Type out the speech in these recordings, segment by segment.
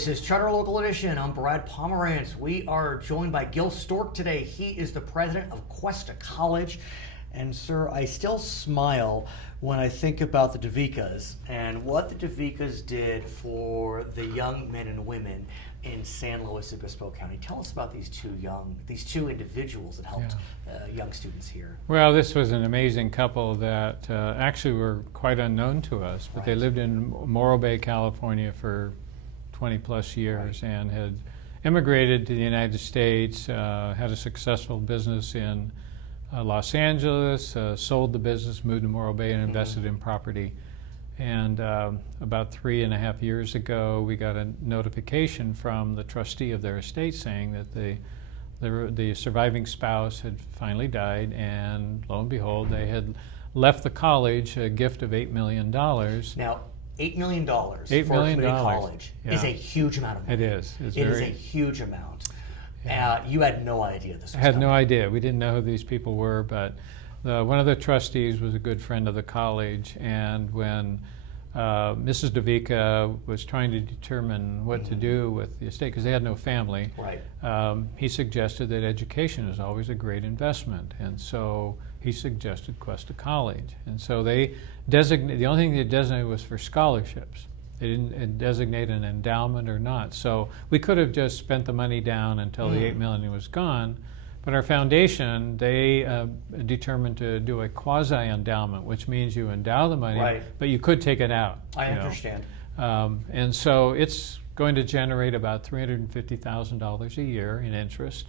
This is Charter Local Edition. I'm Brad Pomerance. We are joined by Gil Stork today. He is the president of Cuesta College. And sir, I still smile when I think about the DeVicas and what the DeVicas did for the young men and women in San Luis Obispo County. Tell us about these two individuals that helped young students here. Well, this was an amazing couple that actually were quite unknown to us, but they lived in Morro Bay, California for 20 plus years and had immigrated to the United States, had a successful business in Los Angeles, sold the business, moved to Morro Bay and invested in property. And about 3.5 years ago, we got a notification from the trustee of their estate saying that the surviving spouse had finally died, and lo and behold, they had left the college a gift of $8 million. Now, $8 million for $8 million. a community college is a huge amount of money. It is. It is a huge amount. You had no idea this was I had coming. no idea. We didn't know who these people were, but one of the trustees was a good friend of the college, and when Mrs. DeVica was trying to determine what to do with the estate, because they had no family, he suggested that education is always a great investment, and so he suggested Cuesta College. And so the only thing they designated was for scholarships. They didn't designate an endowment or not. So we could have just spent the money down until the $8 million was gone. But our foundation, they determined to do a quasi-endowment, which means you endow the money, but you could take it out. I understand. And so it's going to generate about $350,000 a year in interest.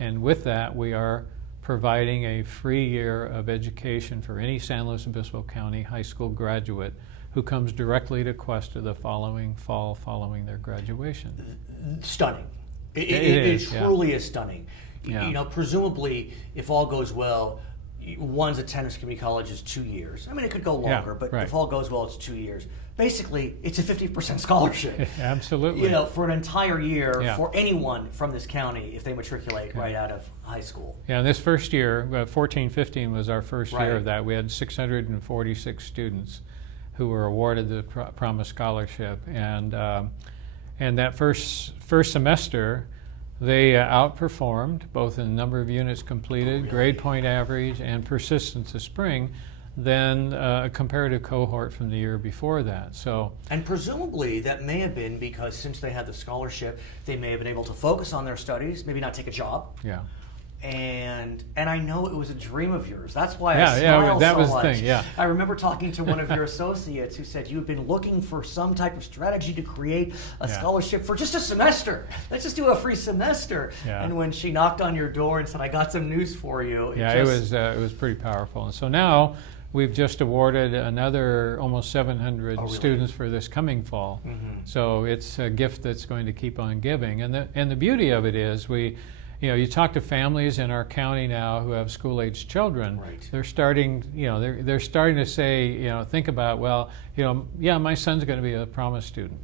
And with that, we are providing a free year of education for any San Luis Obispo County high school graduate who comes directly to Cuesta the following fall following their graduation. Stunning. It truly is stunning. Yeah. You know, presumably, if all goes well, one's attendance community college is 2 years. I mean, it could go longer, but if all goes well, it's 2 years. Basically, it's a 50% scholarship. Absolutely. You know, for an entire year for anyone from this county if they matriculate right out of high school. Yeah, and this first year, 14-15 was our first year of that. We had 646 students who were awarded the Promise Scholarship, and that first semester, they outperformed both in the number of units completed, grade point average, and persistence of spring than a comparative cohort from the year before that. So, and presumably that may have been because since they had the scholarship, they may have been able to focus on their studies, maybe not take a job. Yeah. And I know it was a dream of yours. That's why I smile that so was much. The thing, I remember talking to one of your associates who said you've been looking for some type of strategy to create a scholarship for just a semester. Let's just do a free semester. And when she knocked on your door and said, "I got some news for you," it was pretty powerful. And so now we've just awarded another almost 700 students for this coming fall. So it's a gift that's going to keep on giving. And the beauty of it is you talk to families in our county now who have school-aged children. They're starting, they're starting to say, think about, my son's going to be a Promise student,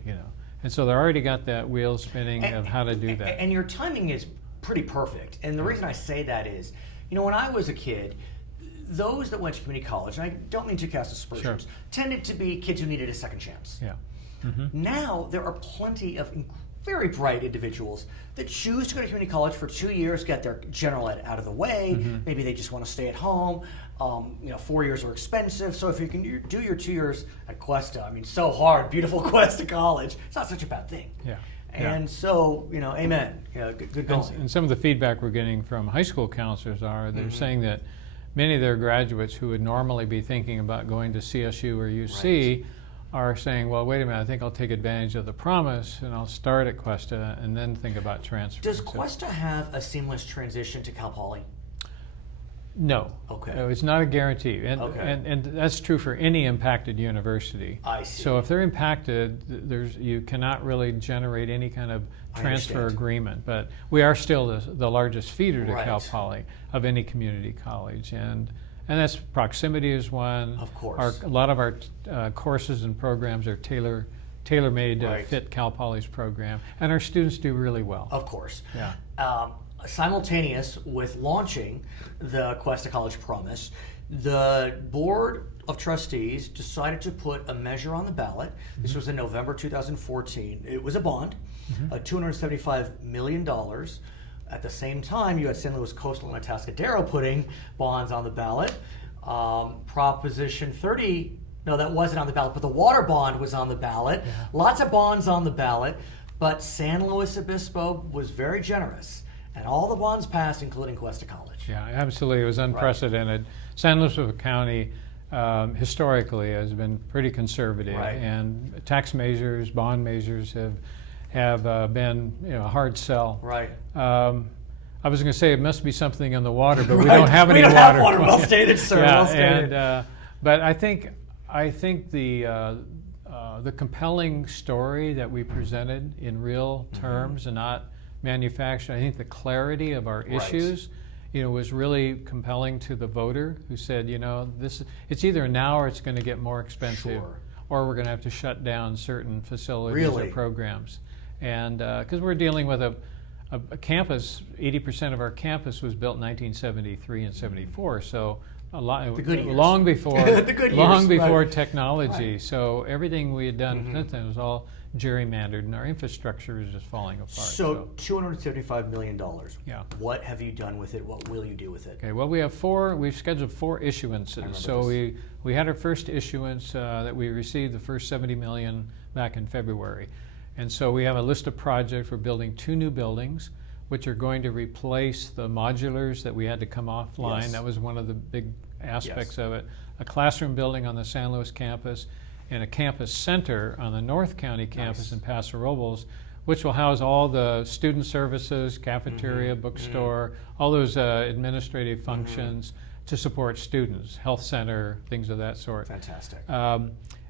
and so they already got that wheel spinning of how to do that. And your timing is pretty perfect. And the reason I say that is, when I was a kid, those that went to community college, and I don't mean to cast aspersions, tended to be kids who needed a second chance. Now there are plenty of very bright individuals that choose to go to community college for 2 years, get their general ed out of the way. Maybe they just want to stay at home. 4 years are expensive, so if you can do your 2 years at Cuesta, so hard, beautiful Cuesta College, it's not such a bad thing. And so, amen. Good going. And some of the feedback we're getting from high school counselors they're saying that many of their graduates who would normally be thinking about going to CSU or UC are saying, well, wait a minute, I think I'll take advantage of the Promise and I'll start at Cuesta and then think about transfer. Does Cuesta have a seamless transition to Cal Poly? No. Okay. No, it's not a guarantee. And that's true for any impacted university. I see. So if they're impacted, you cannot really generate any kind of transfer agreement. But we are still the largest feeder to Cal Poly of any community college. And that's proximity is one. Of course. A lot of our courses and programs are tailor-made to fit Cal Poly's program, and our students do really well. Of course. Yeah. simultaneous with launching the Cuesta College Promise, the Board of Trustees decided to put a measure on the ballot. This was in November 2014. It was a bond, $275 million. At the same time, you had San Luis Coastal and Atascadero putting bonds on the ballot. Proposition 30, no, that wasn't on the ballot, but the water bond was on the ballot. Yeah. Lots of bonds on the ballot, but San Luis Obispo was very generous, and all the bonds passed, including Cuesta College. Yeah, absolutely. It was unprecedented. Right. San Luis Obispo County historically has been pretty conservative, and tax measures, bond measures have been a hard sell. Right. I was going to say it must be something in the water, but we right. don't have any water. Have water. Well stated, sir. Yeah, well stated. And, but I think the compelling story that we presented in real terms and not manufactured. I think the clarity of our issues, was really compelling to the voter who said, it's either now or it's going to get more expensive, or we're going to have to shut down certain facilities or programs. And because we're dealing with a campus, 80% of our campus was built in 1973 and 74, so a lot long before before technology. Right. So everything we had done since then was all gerrymandered, and our infrastructure is just falling apart. So $275 million. Yeah. What have you done with it? What will you do with it? Okay. Well, we've scheduled 4 issuances. So we had our first issuance that we received the first $70 million back in February. And so we have a list of projects. We're building 2 new buildings, which are going to replace the modulars that we had to come offline. Yes. That was one of the big aspects of it. A classroom building on the San Luis campus and a campus center on the North County campus in Paso Robles, which will house all the student services, cafeteria, bookstore, all those administrative functions to support students, health center, things of that sort. Fantastic.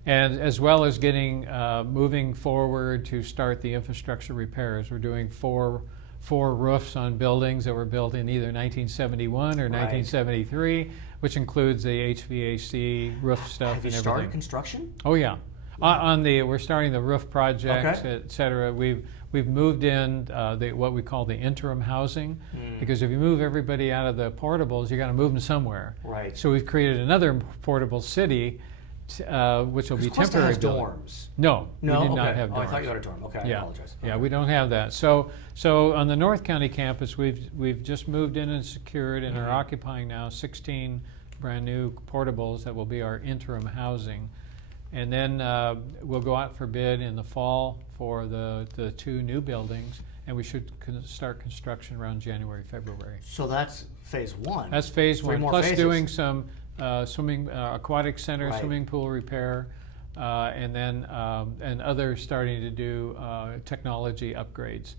And as well as getting moving forward to start the infrastructure repairs. We're doing four roofs on buildings that were built in either 1971 or 1973, which includes the HVAC roof stuff and everything. Have you started construction? Oh yeah, we're starting the roof projects, et cetera. We've moved in what we call the interim housing, because if you move everybody out of the portables, you got to move them somewhere. Right. So we've created another portable city. Which will be temporary dorms. No, we did not have dorms. Oh, I thought you had a dorm. Okay, I apologize. Yeah, we don't have that. So on the North County campus, we've just moved in and secured and are occupying now 16 brand new portables that will be our interim housing, and then we'll go out for bid in the fall for the 2 new buildings, and we should start construction around January, February. So that's phase 1. That's phase 1. Plus phases. Doing some swimming, aquatic center, swimming pool repair, and then and others starting to do technology upgrades.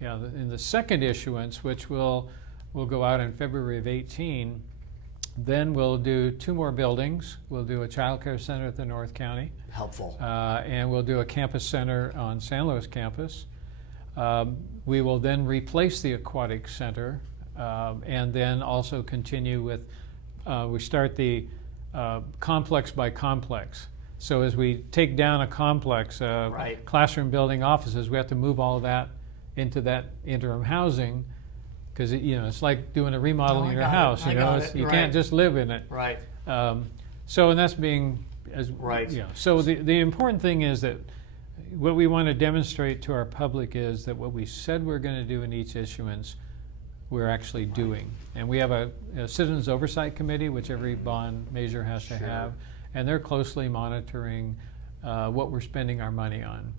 In the second issuance, which will go out in February of 18, then we'll do 2 more buildings. We'll do a child care center at the North County. Helpful. And we'll do a campus center on San Luis campus. We will then replace the aquatic center, and then also continue with we start the complex by complex. So as we take down a complex, classroom building, offices, we have to move all of that into that interim housing, because it's like doing a remodeling in your house. You can't just live in it. Right. So and that's being So the important thing is that what we want to demonstrate to our public is that what we said we're going to do in each issuance, we're actually doing. And we have a Citizens Oversight Committee, which every bond measure has to have, and they're closely monitoring what we're spending our money on,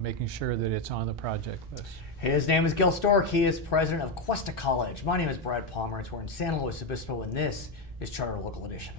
making sure that it's on the project list. His name is Gil Stork. He is president of Cuesta College. My name is Brad Pomerance. We're in San Luis Obispo, and this is Charter Local Edition.